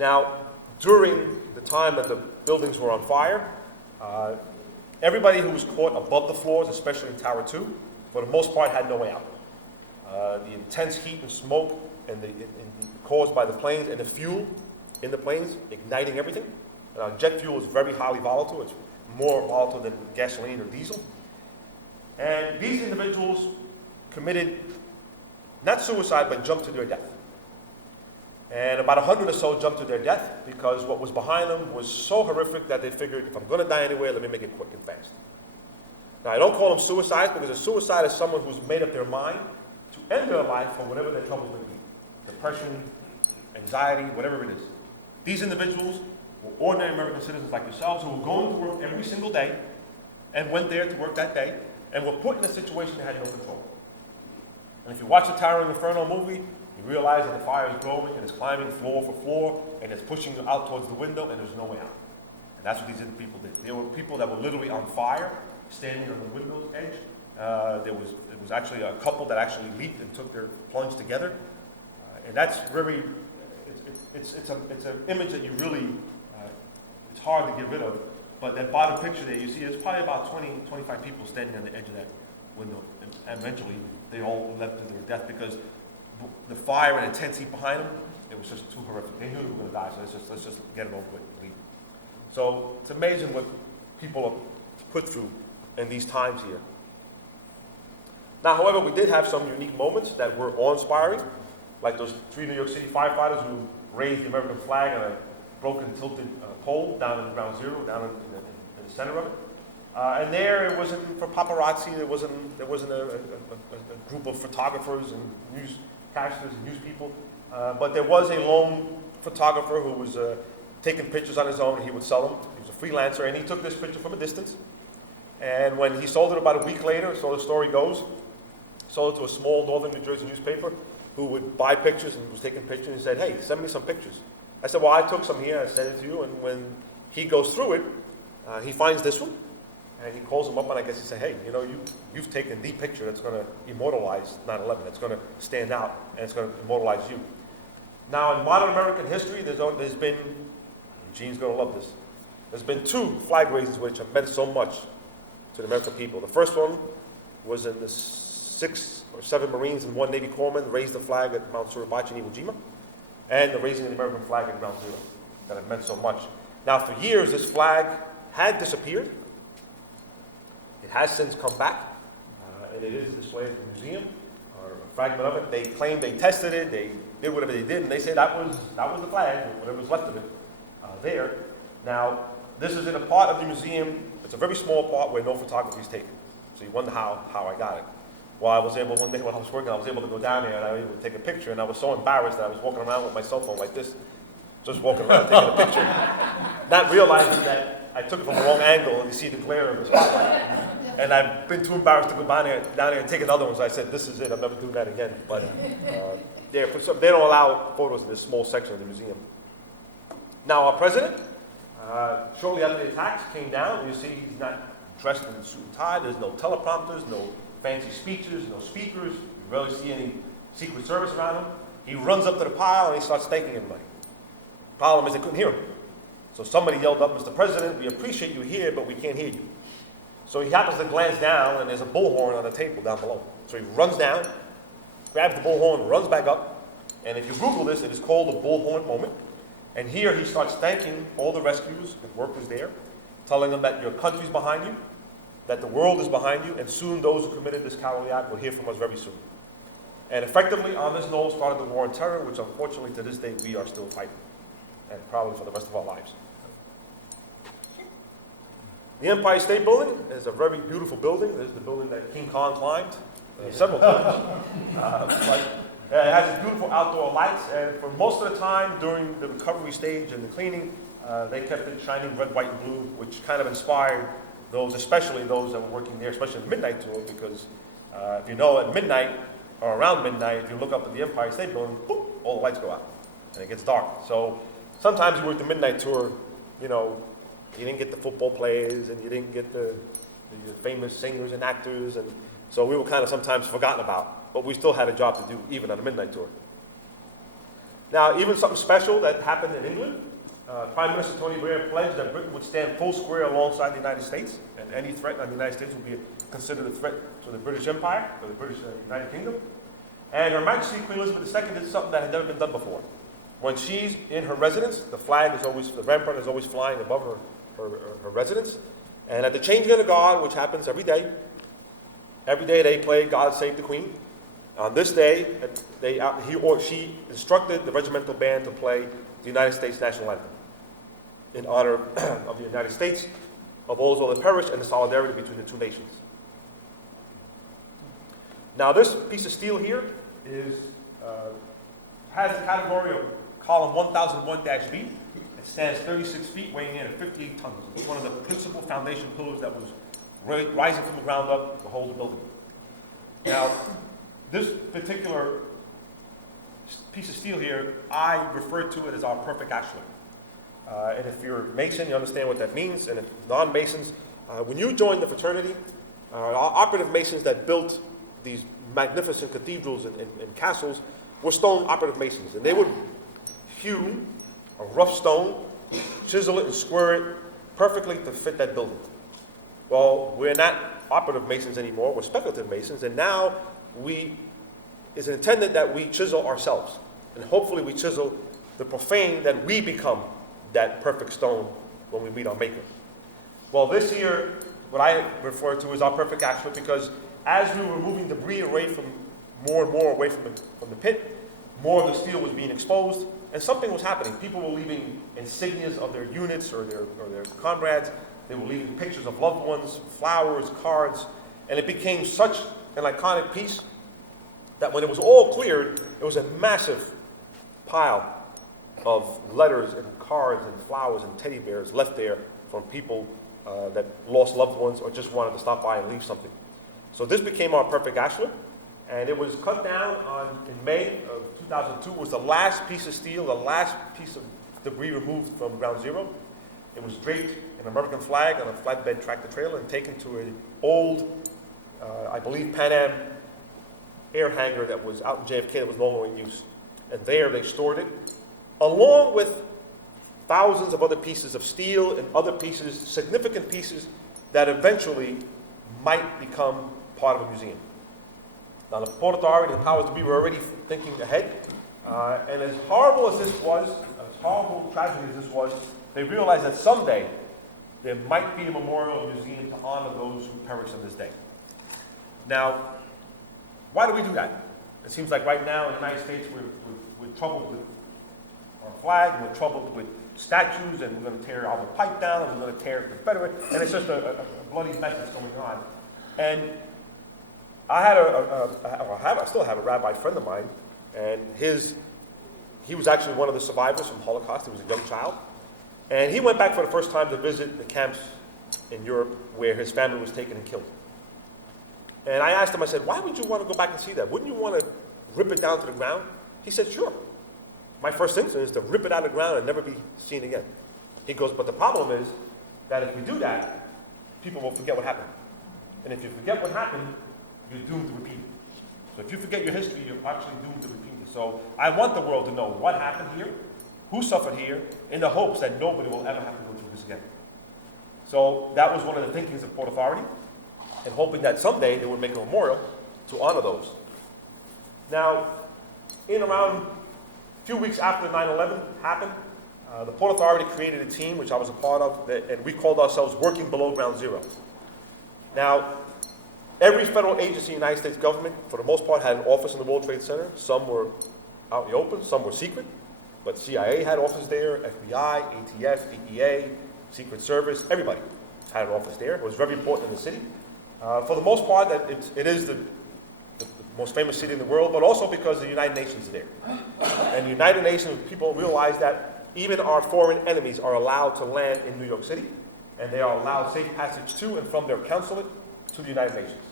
Now, during the time that the buildings were on fire, everybody who was caught above the floors, especially in Tower 2, for the most part had no way out. The intense heat and smoke and caused by the planes and the fuel in the planes igniting everything. Jet fuel is very highly volatile. It's more volatile than gasoline or diesel. And these individuals committed not suicide, but jumped to their death. And about 100 or so jumped to their death because what was behind them was so horrific that they figured, if I'm going to die anyway, let me make it quick and fast. Now, I don't call them suicides because a suicide is someone who's made up their mind to end their life for whatever their troubles may be. Depression, anxiety, whatever it is. These individuals were ordinary American citizens like yourselves who were going to work every single day and went there to work that day and were put in a situation they had no control. And if you watch the Towering Inferno movie, you realize that the fire is growing and it's climbing floor for floor and it's pushing you out towards the window and there's no way out. And that's what these people did. There were people that were literally on fire, standing on the window's edge. There was actually a couple that actually leaped and took their plunge together. And that's very, it's an image that you really, it's hard to get rid of. But that bottom picture there, you see, it's probably about 20, 25 people standing on the edge of that window. And eventually, they all left to their death because the fire and intense heat behind them, it was just too horrific. They knew they were going to die, so let's just get it over with and leave. So it's amazing what people are put through in these times here. Now, however, we did have some unique moments that were awe-inspiring, like those 3 New York City firefighters who raised the American flag on a broken, tilted pole down in Ground Zero, down in the center of it. And there, it wasn't for paparazzi. There wasn't a group of photographers and newscasters and news people. But there was a lone photographer who was taking pictures on his own, and he would sell them. He was a freelancer, and he took this picture from a distance. And when he sold it about a week later, so the story goes, sold it to a small northern New Jersey newspaper who would buy pictures and was taking pictures and said, "Hey, send me some pictures." I said, "Well, I took some here. I sent it to you." And when he goes through it, he finds this one. And he calls him up, and I guess he said, "Hey, you know, you've taken the picture that's going to immortalize 9/11. It's going to stand out, and it's going to immortalize you." Now, in modern American history, there's been, Gene's going to love this, there's been 2 flag raisings which have meant so much to the American people. The first one was in the 6 or 7 Marines and 1 Navy corpsman raised the flag at Mount Suribachi in Iwo Jima, and the raising of the American flag at Ground Zero that have meant so much. Now, for years, this flag had disappeared. It has since come back, and it is displayed at the museum, or a fragment of it. They claimed they tested it, they did whatever they did, and they said that was the flag, whatever was left of it, there. Now, this is in a part of the museum. It's a very small part where no photography is taken. So you wonder how I got it. Well, I was able, one day when I was working, I was able to go down there and I was able to take a picture, and I was so embarrassed that I was walking around with my cell phone like this, just walking around taking a picture, not realizing that I took it from the wrong angle and you see the glare of the spotlight. And I've been too embarrassed to go down there and take another one, so I said, "This is it, I'm never doing that again." But they don't allow photos in this small section of the museum. Now, our president, shortly after the attacks, came down. You see he's not dressed in a suit and tie. There's no teleprompters, no fancy speeches, no speakers. You rarely see any Secret Service around him. He runs up to the pile and he starts thanking everybody. Problem is they couldn't hear him. So somebody yelled up, "Mr. President, we appreciate you here, but we can't hear you." So he happens to glance down, and there's a bullhorn on the table down below. So he runs down, grabs the bullhorn, runs back up, and if you Google this, it is called the bullhorn moment. And here he starts thanking all the rescuers and workers there, telling them that your country's behind you, that the world is behind you, and soon those who committed this cowardly act will hear from us very soon. And effectively, on this note started the war on terror, which unfortunately to this day we are still fighting, and probably for the rest of our lives. The Empire State Building is a very beautiful building. This is the building that King Kong climbed several times. But it has its beautiful outdoor lights, and for most of the time during the recovery stage and the cleaning, they kept it shining red, white, and blue, which kind of inspired those, especially those that were working there, especially the midnight tour, because if you know, at midnight, or around midnight, if you look up at the Empire State Building, boop, all the lights go out, and it gets dark. So sometimes you work the midnight tour, you know, you didn't get the football players, and you didn't get the famous singers and actors, and so we were kind of sometimes forgotten about, but we still had a job to do, even on a midnight tour. Now, even something special that happened in England, Prime Minister Tony Blair pledged that Britain would stand full square alongside the United States, and any threat on the United States would be considered a threat to the British Empire, or the British United Kingdom. And Her Majesty Queen Elizabeth II did something that had never been done before. When she's in her residence, the rampart is always flying above her residence. And at the changing of the guard, which happens every day they play God Save the Queen. On this day, he or she instructed the regimental band to play the United States national anthem in honor of the United States, of those who have perished, and the solidarity between the two nations. Now, this piece of steel here has the category of column 1001-B. It stands 36 feet, weighing in at 58 tons. It's one of the principal foundation pillars that was rising from the ground up to hold the building. Now, this particular piece of steel here, I refer to it as our perfect ashlar. And if you're a Mason, you understand what that means. And if non-Masons, when you join the fraternity, our operative Masons that built these magnificent cathedrals and castles were stone operative Masons. And they would hew a rough stone, chisel it and square it perfectly to fit that building. Well, we're not operative Masons anymore, we're speculative Masons, and now it's intended that we chisel ourselves. And hopefully we chisel the profane, that we become that perfect stone when we meet our Maker. Well, this here, what I refer to as our perfect ashlar, because as we were moving debris away from more and more away from the pit, more of the steel was being exposed, and something was happening. People were leaving insignias of their units or their comrades. They were leaving pictures of loved ones, flowers, cards, and it became such an iconic piece that when it was all cleared, it was a massive pile of letters and cards and flowers and teddy bears left there from people that lost loved ones or just wanted to stop by and leave something. So this became our perfect ashlar, and it was cut down in May of 2002. It was the last piece of steel, the last piece of debris removed from ground zero. It was draped in an American flag on a flatbed tractor trailer and taken to an old, I believe, Pan Am air hangar that was out in JFK that was no longer in use. And there they stored it, along with thousands of other pieces of steel and other pieces, significant pieces that eventually might become part of a museum. Now, the Port Authority and the powers that be were already thinking ahead. And as horrible as this was, as horrible tragedy as this was, they realized that someday there might be a memorial or museum to honor those who perished on this day. Now, why do we do that? It seems like right now in the United States we're troubled with our flag, and we're troubled with statues, and we're going to tear Albert Pike down, and we're going to tear Confederate, and it's just a bloody mess that's going on. And I still have a rabbi friend of mine, and he was actually one of the survivors from the Holocaust. He was a young child. And he went back for the first time to visit the camps in Europe where his family was taken and killed. And I asked him, I said, why would you want to go back and see that? Wouldn't you want to rip it down to the ground? He said, sure. My first instinct is to rip it out of the ground and never be seen again. He goes, but the problem is that if we do that, people will forget what happened. And if you forget what happened, you're doomed to repeat it. So if you forget your history, you're actually doomed to repeat it. So I want the world to know what happened here, who suffered here, in the hopes that nobody will ever have to go through this again. So that was one of the thinkings of Port Authority, and hoping that someday they would make a memorial to honor those. Now, in around a few weeks after 9/11 happened, the Port Authority created a team, which I was a part of, and we called ourselves Working Below Ground Zero. Now, every federal agency in the United States government, for the most part, had an office in the World Trade Center. Some were out in the open, some were secret, but CIA had offices there, FBI, ATF, DEA, Secret Service, everybody had an office there. It was very important in the city. For the most part, it is the most famous city in the world, but also because the United Nations is there. And the United Nations, people realize that even our foreign enemies are allowed to land in New York City, and they are allowed safe passage to and from their consulate to the United Nations.